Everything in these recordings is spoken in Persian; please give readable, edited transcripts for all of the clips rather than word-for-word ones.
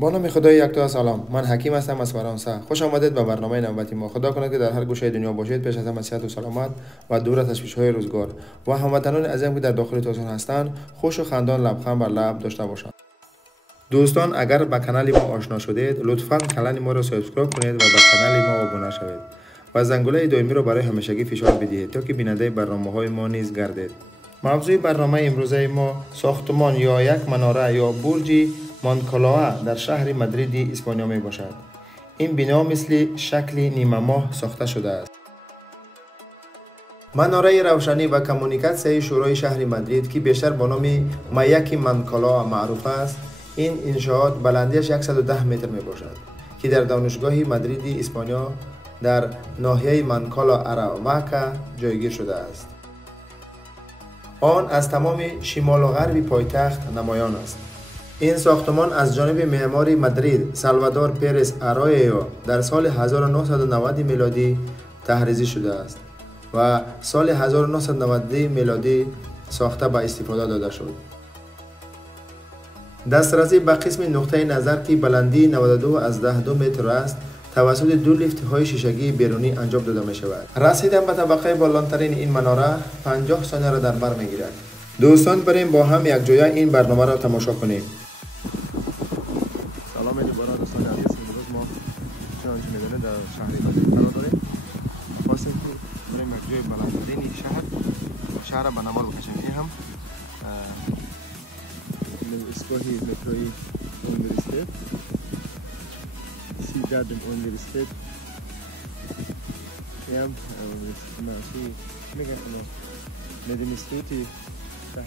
با نام خدای یکتا سلام. من حکیم هستم از فرانسه. خوش آمدید به برنامه نوبتی ما. خدا کنه که در هر گوشه دنیا باشید پیش از همه صحت و سلامت و دور از تشویش‌های روزگار و هموطنان عزیزم که در داخل تهران هستند خوش و خندان لبخند بر لب داشته باشند. دوستان اگر به کانال ما آشنا شدید لطفاً کانال ما را سابسکرایب کنید و به کانال ما ابونه شوید و زنگوله دائمی را برای همیشگی فشار بدهید تا که بیننده برنامه‌های ما نیز گردید. موضوع برنامه امروزه ما ساختمان یا یک مناره یا برج مونکالوا در شهر مادرید اسپانیا می باشد. این بنا مثل شکل نیمه ماه ساخته شده است. مناره روشنی و کمونیکاسیون شورای شهر مادرید که بیشتر با نام مایک مونکالوا معروف است، این انشاءات بلندیش 110 متر می باشد که در دانشگاه مادرید اسپانیا در ناحیه مونکالا اراواکا جایگیر شده است. آن از تمام شمال و غرب پایتخت نمایان است. این ساختمان از جانب معمار مادرید سالوادور پرز آرایو در سال 1990 میلادی طرحریزی شده است و سال 1990 میلادی ساخته به استفاده داده شد. دسترسی به قسم نقطه نظر که بلندی 92 از 10 متر است توسط دو لیفت های شیشگی بیرونی انجام داده می شود. رسیدن به طبقه بالاترین این مناره 50 ثانیه را در بر می گیرد. دوستان بریم با هم یک جای این برنامه را تماشا کنیم. سلام دوباره دوستان عزیز، امروز ما چنانچه می‌بینید در شهر مادرید قرار داریم. خواستیم که بریم یک جای بلندترین شهر را به نمار بکشیم. این هم ایستگاه متروی اونیورسیته سیداد اونیورسیته. این هم اونیورسیته معروفی میگن اینو مدرنیستوتی شهر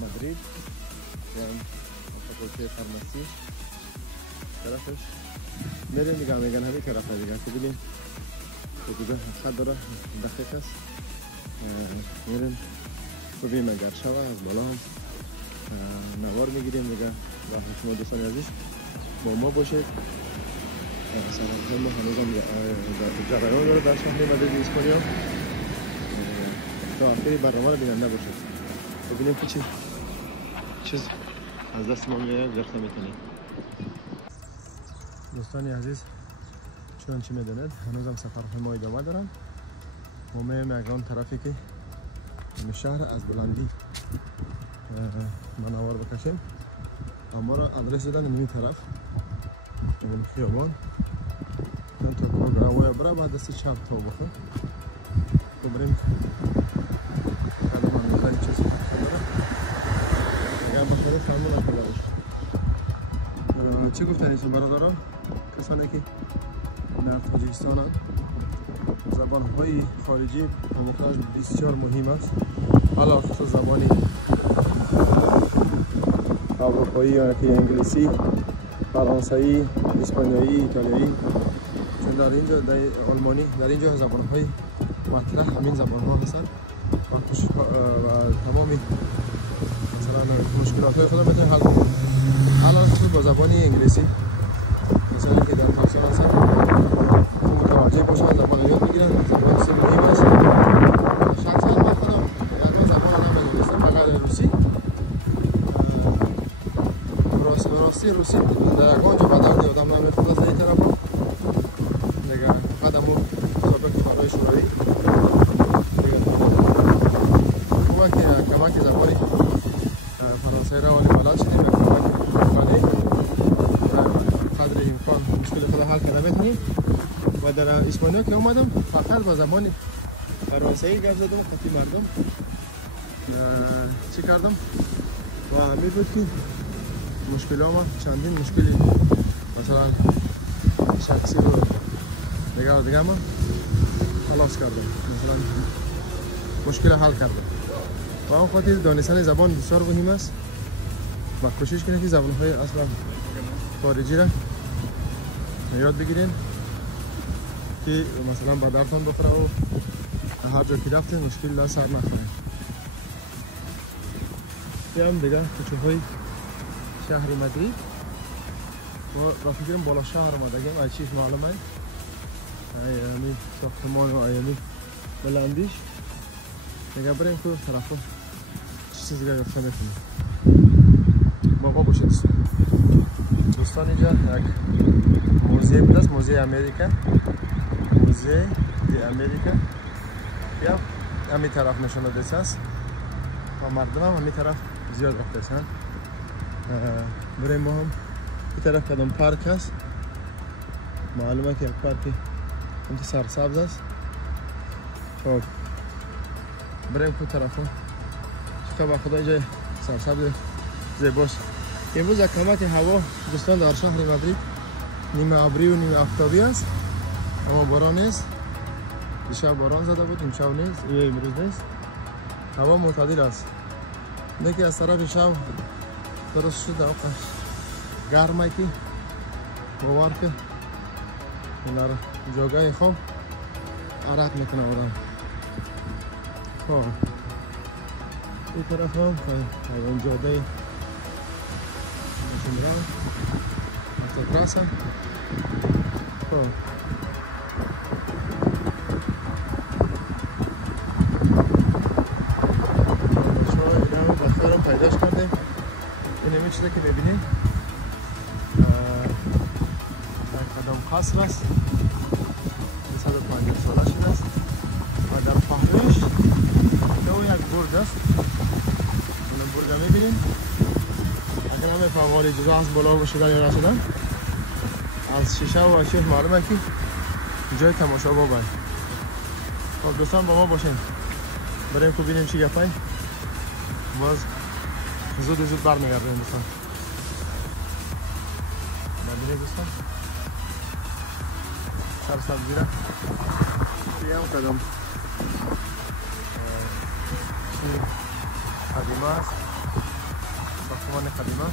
مادرید. این فاکولته فارماسی طرفش میریم دیگه، میگن همین طرف دیگه که ببینیم کجا خط داره دقیق است. میریم ببینیم اگر شوه از بالا هم نوار میگیریم دیگه. و شما دوستان عزیز با ما باشید. سفرهای ما هنوز هم جریان داره در شهر مادرید اسپانیا تا آخر برنامه رو بیننده باشید. ببینیم که چیز از دست ما گرفته میتونید. دوستان عزیز چنانچه میدونید هنوز هم سفرهای ما ادامه دارن. ما میایم اگران طرفی که این شهر از بلندی منوار بکشیم. اما را ادرس دادن این طرف این خیابان من تا پروگرام برای بعد دستی چپ تا بخور تو بریم قدم هم میزنی چیزی داره اگر بخوره فرمون اکنه باش. چه گفتن ایشون برادران؟ کسانی که در تاجیکستان هم زبانهای خارجی آموختنش بسیار مهم است، حالا خصوص زبانی اروپایی یا که انگلیسی، فرانسوی، اسپانیایی، ایتالیایی، چون در اینجا در آلمانی در اینجا زبانهای مطرح همین زبانها هستند و تمامی مثلا مشکلات های خود میتونید حل کنید. حالا خصوص با زبانی انگلیسی مثلا که در تاکسون هستند متوجه باشن زبان یاد بگیرن. زبان بسیار مهم است. شخصا من خودم یکم زبان نمیدونستم فقط روسی در اونجا بدن یادم نمیاد از این طرف دیگه قدمو سابق شورای شوروی دیگه خوبه که کمک زبانی فرانسوی را ولی بلد شدیم ولی قدر امکان مشکل خود حل کنه میتونیم. و در اسپانیا که اومدم فقط با زبان فرانسوی گپ زدم خطی مردم چی کردم و همین بود که مشکل ما چندین مشکلی مثلا شخصی رو دیگه ما خلاص کردم، مثلا مشکل حل کردم. و اون خاطر دانستن زبان بسیار مهم است و کوشش کنید که زبانهای اصلا خارجی را یاد بگیرین که مثلا با درتان بخوره و هر جا که رفتین مشکل لا سر نخورین. هم دیگه کوچه‌های شهر مادرید و فکرم بالا شهر آمدگیم و چیز معلومه ایمی ساختمان و ایمی بلندیش دیگه بریم که طرفا چیزی گرفته میتونیم. با ما باشید دوستان. اینجا یک موزه بود است، موزه امریکا، موزه دی امریکا. یا همین طرف نشون داده است و مردم هم همین طرف زیاد رفته هستند. بریم ما هم این طرف کدام پارک است. معلومه که یک پارک اینجا سرسبز است. خب بریم که طرف ها چقدر با خدا اینجا سرسبز زیباست. امروز کمک هوا دوستان در شهر مادرید نیمه ابری و نیمه آفتابی است، اما باران نیست. دیشب باران زده بود، امشب نیست، امروز نیست. هوا معتدل است. دیگه از طرف شب درست شد اوقات گرمه که باور که در جاگاه خوب عرق میکنه آدم. خب این طرف هم اون جاده نشون автотрасса. خب شما اینم بخیرم پیداش کردیم. این همین چیزی که ببینید قدم قصر است، 250 ساله شده است و در پهلوش دو یک برج است. این برج میبینید. اگر همه فواری جزا از بالا شدن یا نشدن از شیشه و شیش معلومه که جای تماشا باید. خب دوستان با ما باشین، بریم که ببینیم چی گپای. باز زود برمیگردیم دوستان. ببینید دوستان سرسبزی را بیام کدام قدیمه است، ساختمان قدیمه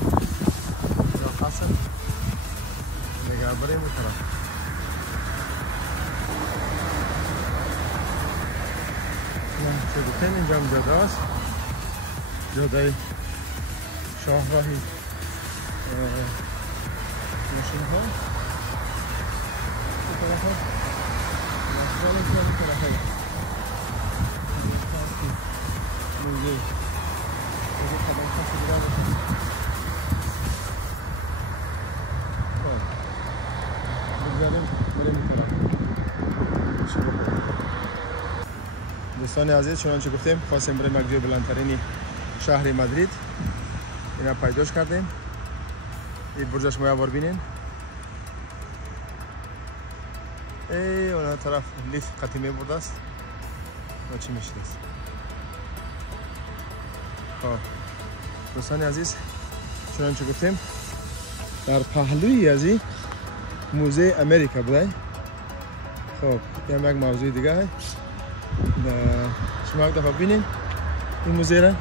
یا قصر. نگاه بریم اون طرف. اینجا هم جاده است، جاده شاهراهی ماشین ها. این طرف ها نسبال که این طرف های موزه موزه قدم خاصی دیگر باشن. بریم این طرف. دوستان عزیز چنانچه گفتیم خواستیم بریم یک جای بلندترین شهر مادرید. اینا پیداش کردیم. این برجش ما ببینین. اون طرف لیفت قدیمی بود است و چی میشه است. خب دوستان عزیز چنانچه گفتیم در پهلوی از این موزه امریکا بوده. خب این یک موضوع دیگه ہے. شما یک دفعه ببینید این موزه را.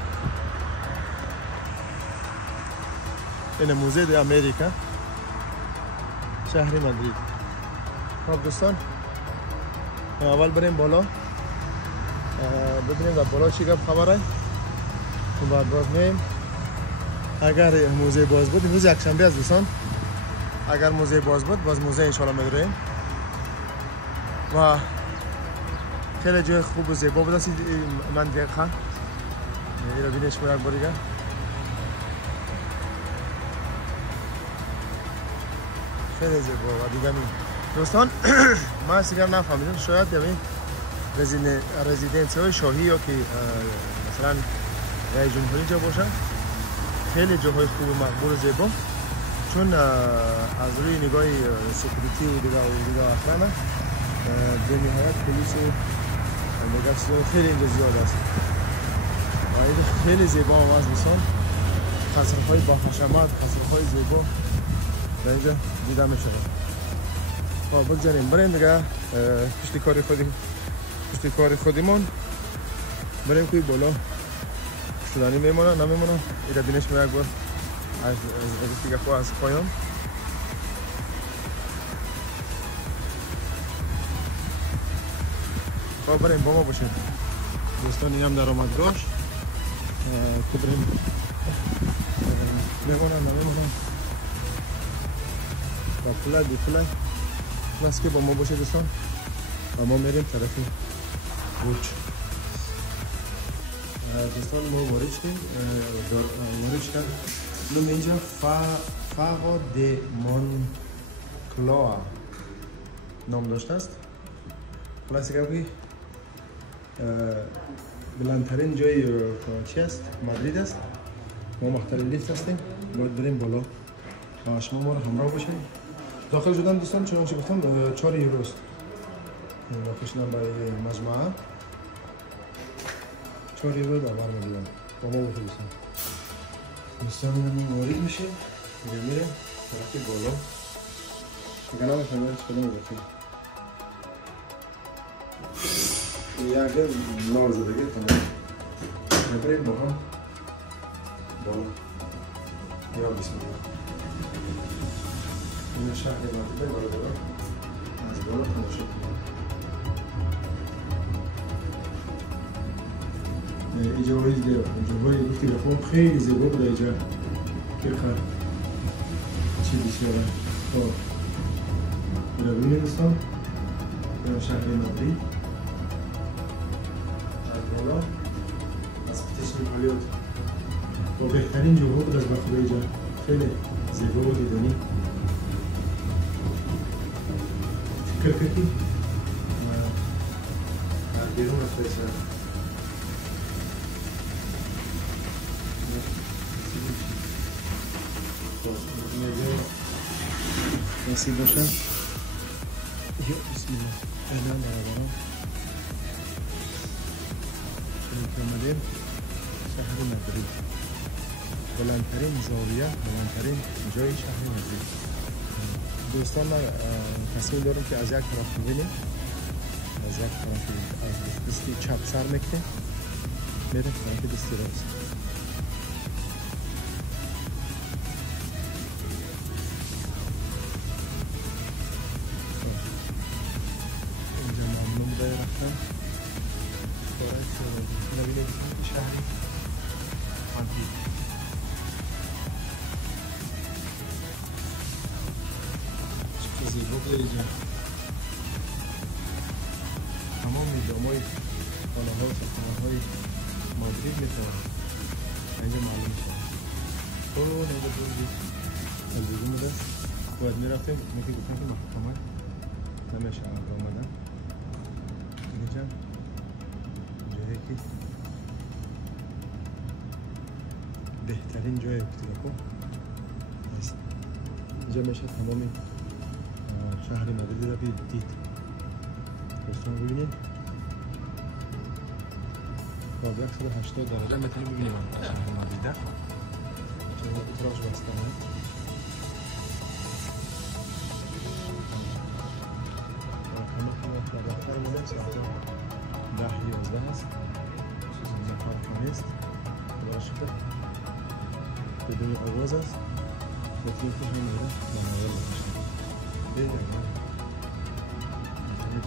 این موزه دی امریکا شهر مادرید. خب دوستان اول بریم بالا ببینیم در بالا چی گپ خبره. بعد باز میایم. اگر موزه باز بود، امروز یکشنبه است دوستان، اگر موزه باز بود باز موزه انشالله میریم و خیلی جای خوب و زیبا بود است. من دیگه خواهم این رو بینش برای یک بار دیگه. خیلی زیبا و دیگه می دوستان من سیگر نفهمیدم شاید یعنی رزیدنسی های شاهی یا که مثلا رئیس جمهوری جا باشن خیلی جاهای خوب و مقبول و زیبا، چون از روی نگاه سکیوریتی و دیگه اخرانه به نهایت پلیس و نگهبان خیلی اینجا زیاد است و این خیلی زیبا و از دوستان قصرهای با حشمت، قصرهای زیبا در اینجا دیده می شود. خب بگذاریم بریم دیگه پشت کار خودمون بریم که بالا شدنی میمونه نمیمونه ایره بینش می یک بار از دیگه خواه از پایان. خب بریم با ما باشیم دوستان. این هم در آمدگاهش که بریم میمونه نمیمونه با پله بی پله بس که با ما باشه دوستان و ما میریم طرفی برج. دوستان ما وارد شدیم نام اینجا فاغو د مونکلوا نام داشته است. خلاصه که بلندترین جای چی است؟ مادرید است. ما مختار لیفت هستیم، باید بریم بالا. شما ما رو همراه باشید. داخل شدن دوستان چنانچه گفتم 4 یورو است. داخل شدن برای مجموعه 4 یورو در بر می‌گیرن. با ما باشید دوستان. دوستان وارد میشه. میریم طرف بالا. دیگه نمی‌فهمم چه کنم باشید. یه نار زدگی تمام. بریم با هم بالا. یا بسم الله. این شهر مادرید بالا از بالا تماشا کنید. اینجا وایز دیگه اینجا وایز گفتی رفتم خیلی زیبا بود اینجا که خر چی بیشتره. خب برای ببینید دوستان این شهر مادرید از بالا از چشم هالیوت با بهترین جوها بود از بخواه اینجا خیلی زیبا و دیدنی. فکر کردی در بیرون از بسر نصیب باشن. یا بسم الله اهلا برابران چنین که آمدیم شهر مادرید، بلندترین زاویه، بلندترین جای شهر مادرید. دوستان من تصمیم دارم که از یک طرف ببینیم، از یک طرف از دستی چپ سر میکنیم میرم طرف دستی راست. اینجا ممنون بوده رفتم بارک شده نبینید شهری مادرید. زیبا بوده اینجا. تمام دامای خانه ها و ساختمان های مادرید میتونم اینجا معلوم شد. اوه اینجا بودی تلویزیون بوده است. باید میرفتیم میگه گفتم که محکمت نمیشه آنجا آمدن. اینجا جایی که بهترین جای افتیراکو هست. اینجا میشه تمامی شهر مادرید را دید. دوستان ببینید با 180 درجه میتونید ببینید شهر مادرید. چون اتراج بستانه در دفتر میدم ساعت 10-11 هست. نفر کمی است. خدا شکر بدون آواز است. میتونید که هم میره مناول باشید. بیایید این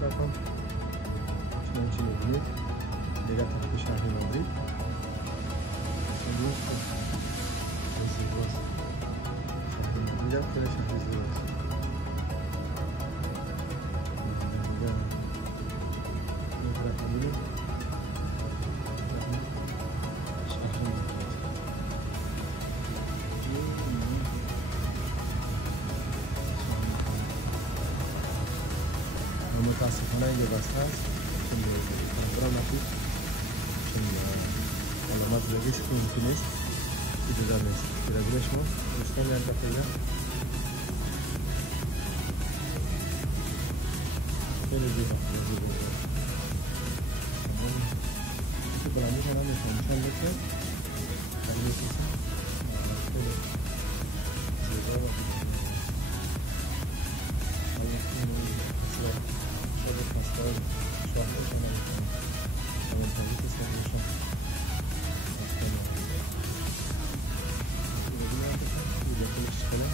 طرف هم چنانچه میبینید دیگر طرف شهر مادرید چنان زیباست. شهر مادرید هم خیلی شهر زیباست. این طرف هم بینید شهر مادرید. متاسفانه اینجا بسته است چون پروگرام نبود، چون علامت لگیش که ممکن است اجازه نیست که رگوله شما دوستان یک دفعه خیلی زیبا که بلندی کنم میشون چند بکن خیلی زیبا و شده پاسدار شاهدشان نمیکنم همون تاریخ سرشان ببینم بکن اینجا کلش کنم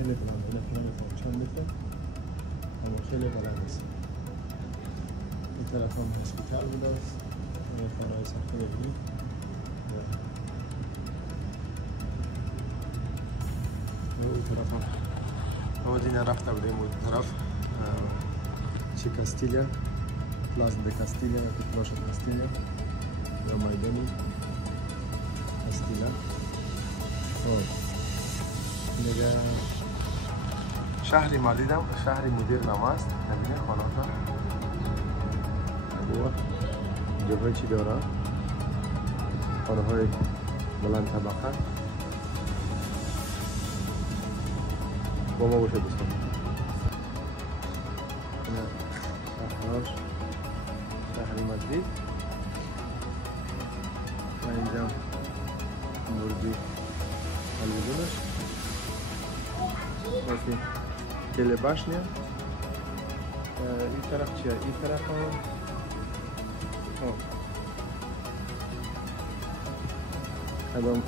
خیلی بلند بود. نمی‌فهمم چند متر، اما خیلی بلند است. این طرف هم هسپیتال بود است. این خانه سرخیلی. اون طرف هم آمدین رفته بودیم اون طرف چی کاستیلیا، پلاز د کاستیلیا یا پلاش کاستیلیا یا میدانی کاستیلیا. دیگه شهری ما دیدم، شهری مدیر نام است. نبینه خانات ها جوهای چی داره، خانه های بلند طبقه. با ما باشه دوستان. شهر مادرید و اینجا برج الودونش باشه کل باشنیا. این طرف چیه؟ این طرف هم کدام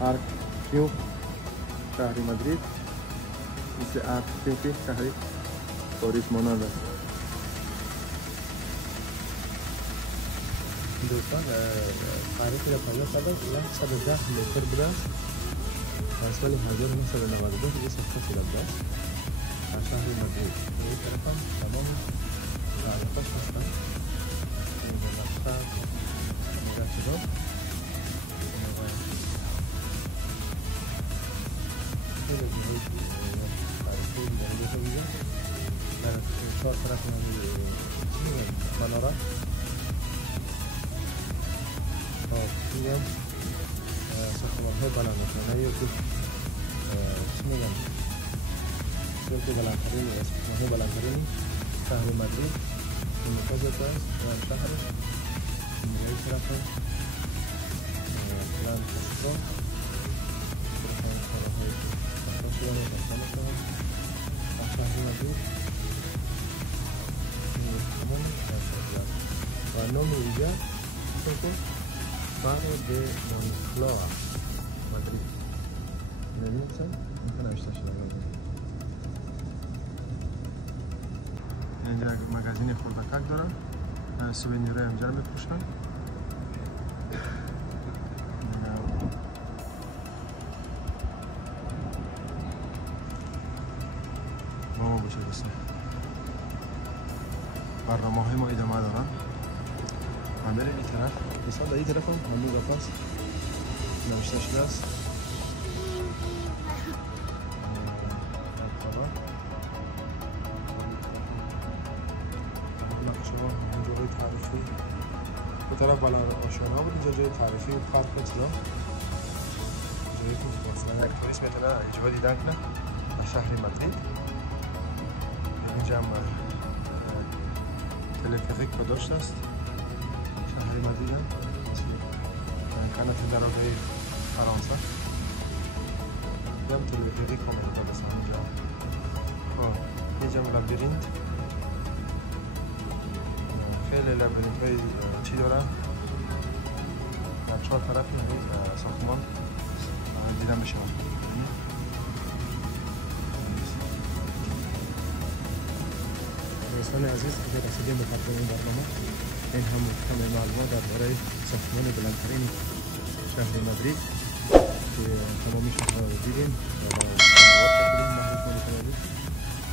آرک کیو شهر مادرید مثل آرک کیو که شهر پاریس مانند است. دوستان تاریخ را پیدا کردم که 110 متر بوده است. از سال 1992 دیگه ساخته شده بوده است در شهر مادرید. این طرف هم تمام تعلیقاش هستن. این نقشه نگاه شده. خیلی جایی تاریخی داره بوده. در چهار طرف مناره. میگم ساختمان‌های بلندخانه یا چی میگم سمت بلندترین یا ساختمان‌های بلندترین شهر مادرید این متوسط است و شهرش این طرف پلان کاستا طرف خانه‌های ساخته شده و ساختمان شده و شهر مادرید و نام اینجا Faro de Moncloa, Madrid. ¿Nadie sabe? Nunca نوشته شده بود. اینجا مغازین خوردکک دارن. سوونیرهای اینجا رو می‌فروشن. ما باشه دوستان. برنامه‌های ما ادامه دارن. همه این طرف دوستان، در این طرف هم همون گفت نوشته شده است. نقشه ها اینجا جای تاریخی به طرف بلند آشیانه بود. اینجا جای تاریخی و پارک چیزا جایی که مثلا توریست میتونه اینجا دیدن کنه در شهر مادرید. اینجا هم تلفریک رو داشته است شهر مادرید هم کانت در آقای فرانسه هم تلفریک هم اینجا بسن اینجا اینجا هم لابیرینت خیلی لابیرینت های چی دارن در چهار طرف ساختمان دیدن بشه. دوستان عزیز اگر رسیدیم به پایان این برنامه، این هم کم معلومات درباره ساختمان بلندترین شهر مادرید که تمامی شهرها رو دیدیم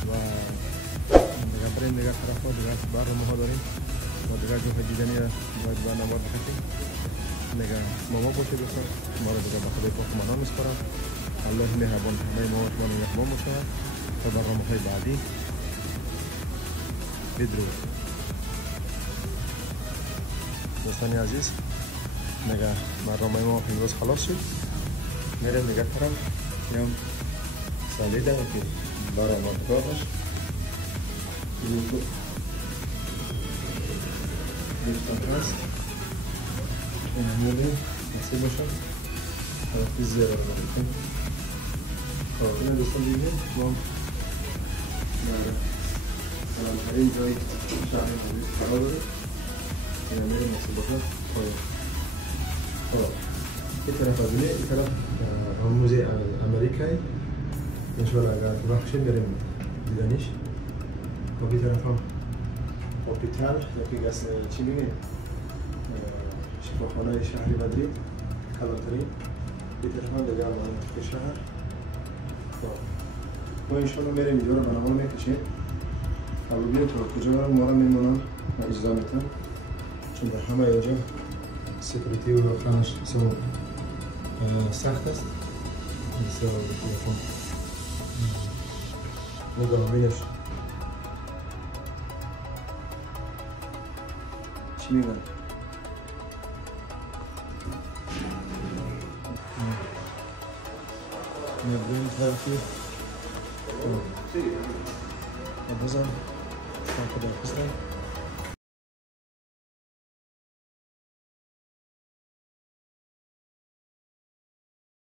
و دیگر برای دیگر طرف ها دیگر برنامه ها داریم و دیگر جوهای دیدنی باید برنامه بخشیم. دیگر ماما باشه دوستان، ما را دیگر به خدای پاک منان میسپارم. الله مهربان همه ما و شما نگهبان باشه تا برنامه های بعدی. بدرود دوستان عزیز. نگاه برنامه ما امروز خلاص شد. میرم نگاه طرف هم سالیده که برنامه کارش دوستان هست این همونه نصیب باشد طرفی زیر رو نمیتون این دوستان دیگه ما این جای شهر مادرید قرار داره. این هم میریم نصیب باشد. این طرف از این طرف موزه امریکایی انشالله اگر وقت شد بریم دیدنش. و این طرف هم هوسپیتال یکی از چی میگه شفاخانه شهر مادرید کلانترین. این طرف هم دیگر مناطق شهر. ما انشالله میریم اینجا رو برنامه میکشیم. حالا بیا تو کجا برم ما را میمونم و اجازه میتونم چون در همه اینجا سکیوریتی و خانش سخت است. مثل تلفن نگاه بینش چی میگن نبرین طرفی بزن خدا خستم